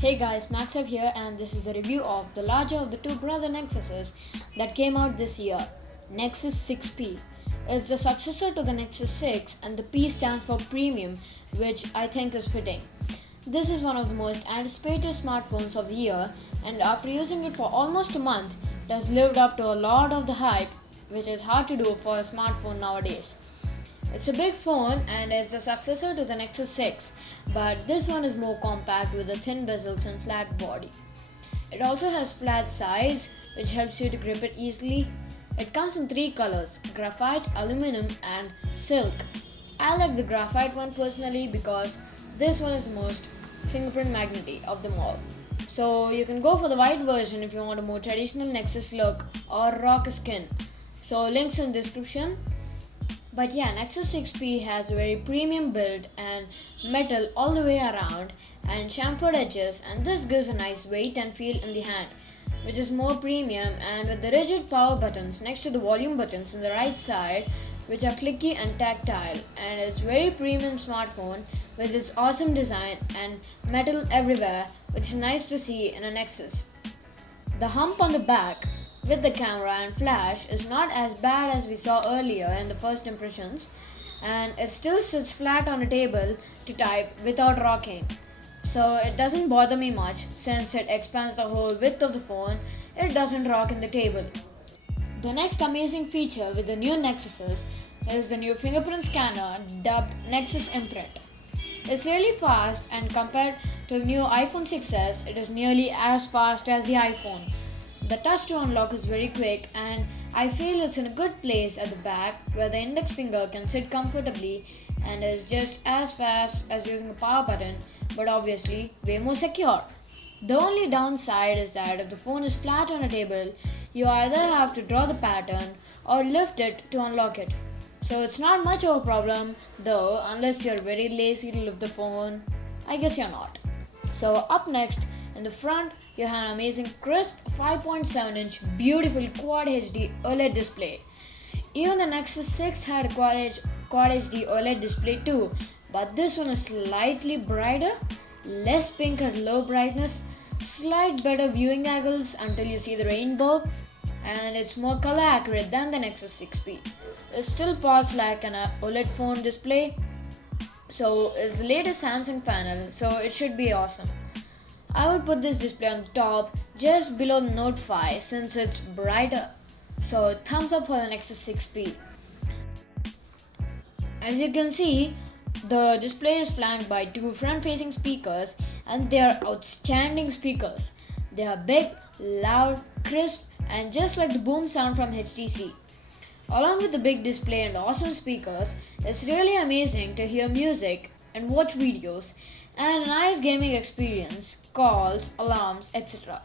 Hey guys, Max up here, and this is the review of the larger of the two brother Nexuses that came out this year, Nexus 6P. It's the successor to the Nexus 6, and the P stands for Premium, which I think is fitting. This is one of the most anticipated smartphones of the year, and after using it for almost a month, it has lived up to a lot of the hype, which is hard to do for a smartphone nowadays. It's a big phone and is the successor to the Nexus 6, but this one is more compact with the thin bezels and flat body. It also has flat sides, which helps you to grip it easily. It comes in three colors: graphite, aluminum, and silk. I like the graphite one personally because this one is the most fingerprint magnetic of them all. So you can go for the white version if you want a more traditional Nexus look or rock skin. So links in description. But yeah, Nexus 6P has a very premium build and metal all the way around and chamfered edges, and this gives a nice weight and feel in the hand, which is more premium, and with the rigid power buttons next to the volume buttons on the right side, which are clicky and tactile, and it's very premium smartphone with its awesome design and metal everywhere, which is nice to see in a Nexus. The hump on the back with the camera and flash is not as bad as we saw earlier in the first impressions, and it still sits flat on a table to type without rocking. So it doesn't bother me much since it expands the whole width of the phone. It doesn't rock in the table. The next amazing feature with the new Nexuses is the new fingerprint scanner dubbed Nexus Imprint. It's really fast, and compared to the new iPhone 6s, it is nearly as fast as the iPhone. The touch to unlock is very quick, and I feel it's in a good place at the back where the index finger can sit comfortably, and is just as fast as using a power button, but obviously way more secure. The only downside is that if the phone is flat on a table, you either have to draw the pattern or lift it to unlock it. So it's not much of a problem though, unless you're very lazy to lift the phone. I guess you're not. So up next, in the front, you have an amazing crisp 5.7-inch beautiful Quad HD OLED display. Even the Nexus 6 had a Quad HD OLED display too, but this one is slightly brighter, less pink at low brightness, slight better viewing angles until you see the rainbow, and it's more color accurate than the Nexus 6P. It still pops like an OLED phone display, so it's the latest Samsung panel, so it should be awesome. I would put this display on the top just below the Note 5 since it's brighter. So thumbs up for the Nexus 6P. As you can see, the display is flanked by two front-facing speakers, and they are outstanding speakers. They are big, loud, crisp, and just like the boom sound from HTC. Along with the big display and awesome speakers, it's really amazing to hear music and watch videos, and a nice gaming experience, calls, alarms, etc.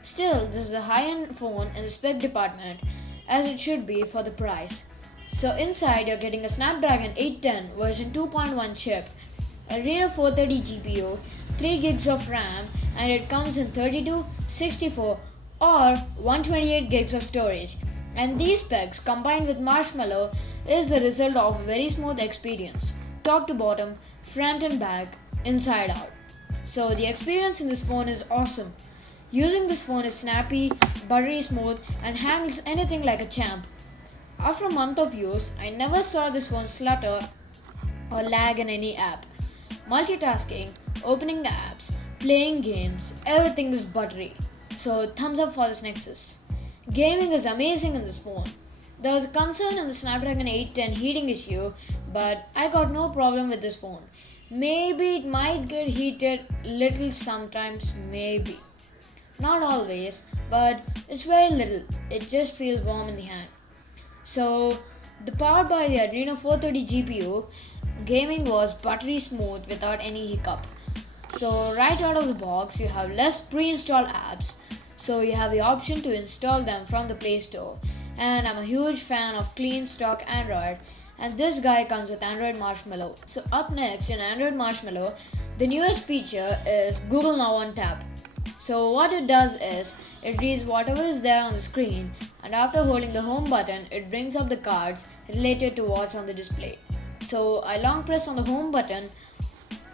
Still, this is a high-end phone in the spec department, as it should be for the price. So inside, you're getting a Snapdragon 810 version 2.1 chip, a Adreno 430 GPU, 3 gigs of RAM, and it comes in 32, 64, or 128 gigs of storage. And these specs combined with Marshmallow is the result of a very smooth experience, top to bottom, front and back, inside out. So the experience in this phone is awesome. Using this phone is snappy, buttery smooth, and handles anything like a champ. After a month of use, I never saw this phone slutter or lag in any app. Multitasking, opening apps, playing games, everything is buttery. So thumbs up for this Nexus. Gaming is amazing in this phone. There was a concern in the Snapdragon 810 heating issue, but I got no problem with this phone. Maybe it might get heated little sometimes, maybe. Not always, but it's very little. It just feels warm in the hand. So, powered by the Adreno 430 GPU, gaming was buttery smooth without any hiccup. So right out of the box, you have less pre-installed apps, so you have the option to install them from the Play Store. And I'm a huge fan of clean stock Android, and this guy comes with Android Marshmallow. So up next in Android Marshmallow, the newest feature is Google Now on tap. So what it does is it reads whatever is there on the screen, and after holding the home button it brings up the cards related to what's on the display. So I long press on the home button.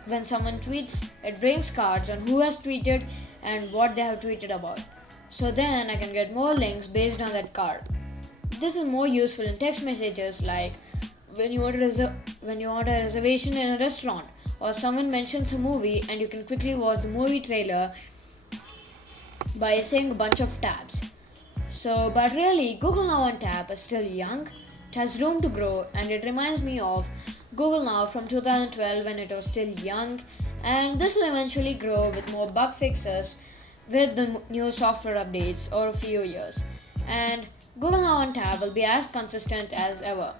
When someone tweets, it brings cards on who has tweeted and what they have tweeted about. So then I can get more links based on that card. This is more useful in text messages, like when you want a reservation in a restaurant, or someone mentions a movie and you can quickly watch the movie trailer by saying a bunch of tabs. But really, Google Now on tap is still young. It has room to grow, and it reminds me of Google Now from 2012 when it was still young, and this will eventually grow with more bug fixes with the new software updates over a few years. And Google Now on tap will be as consistent as ever.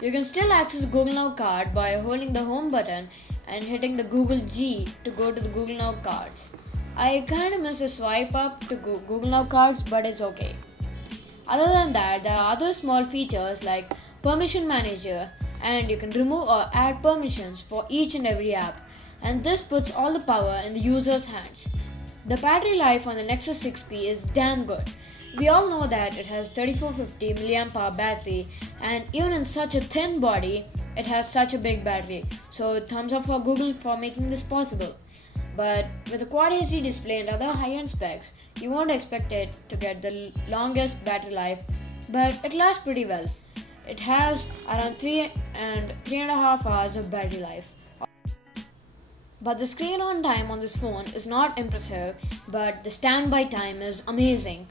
You can still access Google Now card by holding the home button and hitting the Google G to go to the Google Now cards. I kinda miss the swipe up to Google Now cards, but it's okay. Other than that, there are other small features like Permission Manager, and you can remove or add permissions for each and every app, and this puts all the power in the user's hands. The battery life on the Nexus 6P is damn good. We all know that it has 3450 mAh battery, and even in such a thin body, it has such a big battery. So thumbs up for Google for making this possible. But with a Quad HD display and other high-end specs, you won't expect it to get the longest battery life, but it lasts pretty well. It has around 3.5 hours of battery life. But the screen on time on this phone is not impressive, but the standby time is amazing.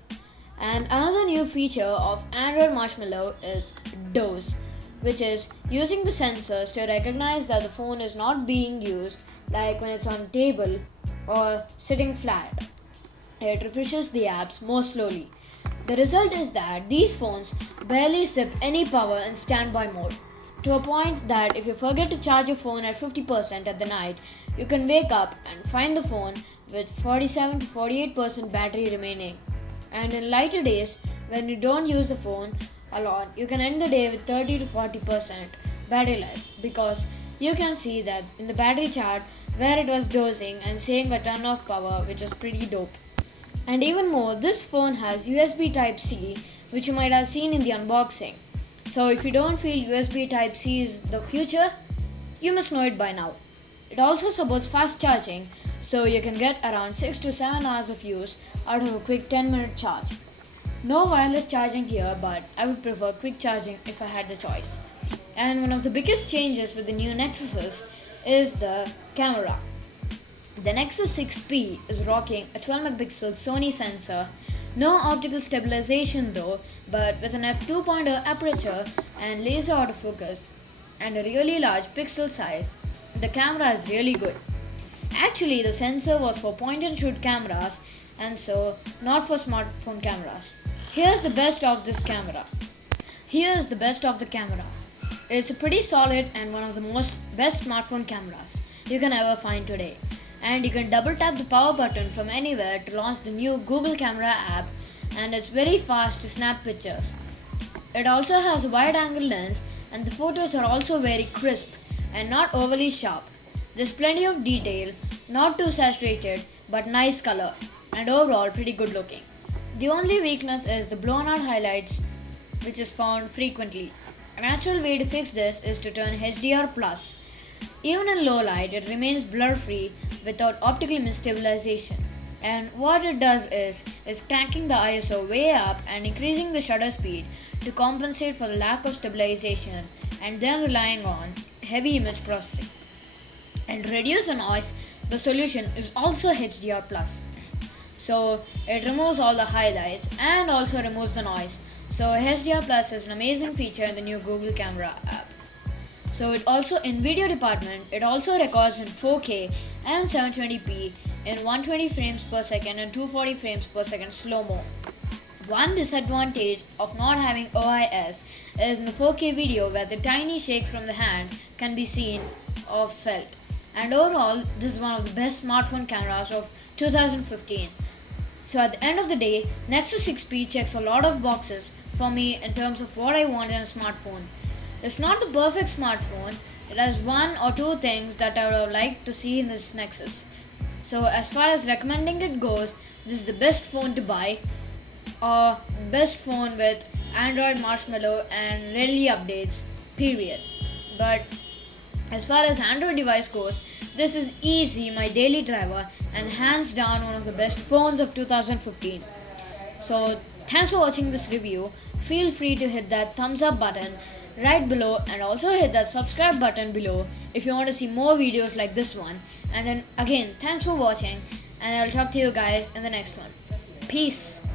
And another new feature of Android Marshmallow is Doze, which is using the sensors to recognize that the phone is not being used, like when it's on a table or sitting flat. It refreshes the apps more slowly. The result is that these phones barely sip any power in standby mode, to a point that if you forget to charge your phone at 50% at the night, you can wake up and find the phone with 47 to 48% battery remaining. And in lighter days, when you don't use the phone a lot, you can end the day with 30 to 40% battery life, because you can see that in the battery chart where it was dosing and saying a ton of power, which was pretty dope. And even more, this phone has USB Type-C, which you might have seen in the unboxing. So if you don't feel USB Type-C is the future, you must know it by now. It also supports fast charging, so you can get around 6 to 7 hours of use out of a quick 10-minute charge. No wireless charging here, but I would prefer quick charging if I had the choice. And one of the biggest changes with the new Nexuses is the camera. The Nexus 6P is rocking a 12 megapixel Sony sensor, no optical stabilization though, but with an f2.0 aperture and laser autofocus and a really large pixel size, the camera is really good. Actually, the sensor was for point and shoot cameras, and so not for smartphone cameras. Here's the best of the camera. It's a pretty solid and one of the best smartphone cameras you can ever find today. And you can double tap the power button from anywhere to launch the new Google Camera app, and it's very fast to snap pictures. It also has a wide angle lens, and the photos are also very crisp and not overly sharp. There's plenty of detail, not too saturated, but nice color, and overall pretty good looking. The only weakness is the blown out highlights, which is found frequently. A natural way to fix this is to turn HDR+. Even in low light, it remains blur free without optical misstabilization. And what it does is cranking the ISO way up and increasing the shutter speed to compensate for the lack of stabilization, and then relying on heavy image processing. And to reduce the noise, the solution is also HDR+. So it removes all the highlights and also removes the noise. So HDR Plus is an amazing feature in the new Google Camera app. So it also, in video department, it also records in 4K and 720p in 120 frames per second and 240 frames per second slow-mo. One disadvantage of not having OIS is in the 4K video where the tiny shakes from the hand can be seen or felt. And overall, this is one of the best smartphone cameras of 2015. So at the end of the day, Nexus 6P checks a lot of boxes for me in terms of what I want in a smartphone. It's not the perfect smartphone, it has one or two things that I would have liked to see in this Nexus. So as far as recommending it goes, this is the best phone to buy, or best phone with Android Marshmallow and Rally updates, period. But as far as Android device goes, this is easy my daily driver and hands down one of the best phones of 2015. So thanks for watching this review. Feel free to hit that thumbs up button right below and also hit that subscribe button below if you want to see more videos like this one. And then again, thanks for watching and I'll talk to you guys in the next one. Peace.